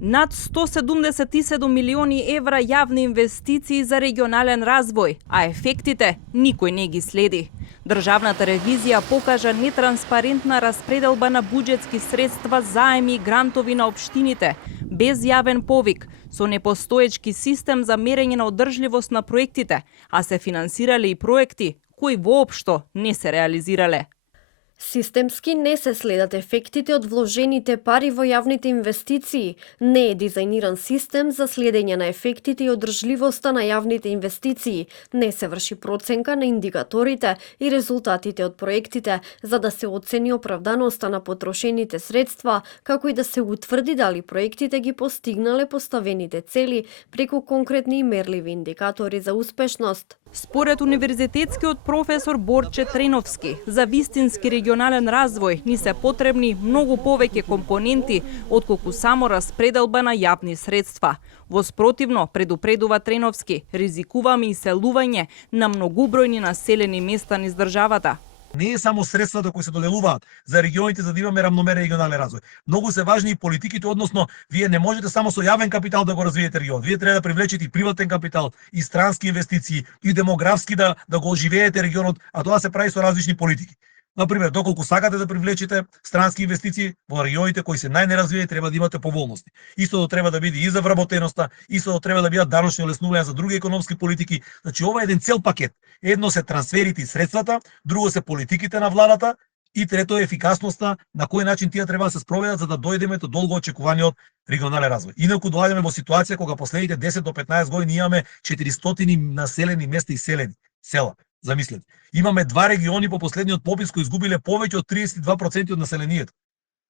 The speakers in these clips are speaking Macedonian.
Над 177 милиони евра јавни инвестиции за регионален развој, а ефектите никој не ги следи. Државната ревизија покажа нетранспарентна распределба на буџетски средства, заеми и грантови на општините, без јавен повик, со непостоечки систем за мерење на одржливост на проектите, а се финансирале и проекти кои воопшто не се реализирале. Системски не се следат ефектите од вложените пари во јавните инвестиции. Не е дизајниран систем за следење на ефектите и одржливоста на јавните инвестиции. Не се врши проценка на индикаторите и резултатите од проектите, за да се оцени оправданоста на потрошените средства, како и да се утврди дали проектите ги постигнале поставените цели преку конкретни и мерливи индикатори за успешност. Според универзитетскиот професор Борче Треновски, за вистински регионален развој ни се потребни многу повеќе компоненти отколку само распределба на јавни средства. Воспротивно, предупредува Треновски, ризикуваме иселување на многубројни населени места низ државата. Не е само средствата кои се доделуваат за регионите за да имаме рамномерен регионален развој. Многу се важни и политиките, односно вие не можете само со јавен капитал да го развиете регион. Вие треба да привлечете и приватен капитал, и странски инвестиции, и демографски да го оживеете регионот, а тоа се прави со различни политики. Например, доколку сакате да привлечете странски инвестиции во регионите кои се најнеразвиени, треба да имате поволности. Истото треба да биде и за вработеноста, истото треба да бидат даночни олеснувања за други економски политики. Значи ова е еден цел пакет. Едно се трансферите и средствата, друго се политиките на владата и трето е ефикасноста на кој начин тие треба да се спроведат за да дојдеме до долго очекуваниот регионален развој. Инаку доаѓаме во ситуација кога последните 10 до 15 години имаме 400 населени места и села. Замислете. Имаме два региони по последниот попис кои изгубиле повеќе од 32% од населението.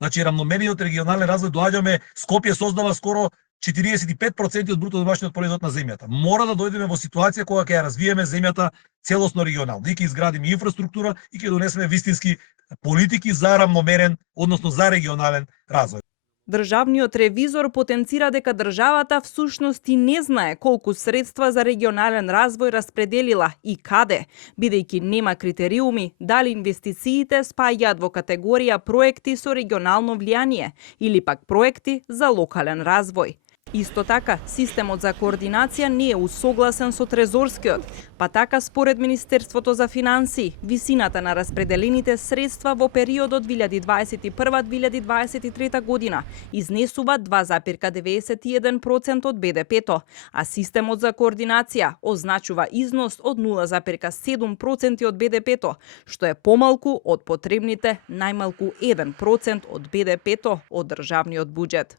Значи рамномерниот регионален развој доаѓаме, Скопје создава скоро 45% од бруто домашниот производ на земјата. Мора да дојдеме во ситуација кога ќе ја развиеме земјата целосно регионално. И ќе изградиме инфраструктура и ќе донесеме вистински политики за рамномерен, односно за регионален развој. Државниот ревизор потенцира дека државата всушност и не знае колку средства за регионален развој распределила и каде, бидејќи нема критериуми дали инвестициите спаѓаат во категорија проекти со регионално влијание или пак проекти за локален развој. Исто така, системот за координација не е усогласен со трезорскиот, па така според Министерството за финансии, висината на распределените средства во периодот 2021-2023 година изнесува 2,91% од БДП-то, а системот за координација означува износ од 0,7% од БДП-то, што е помалку од потребните најмалку 1% од БДП-то од државниот буџет.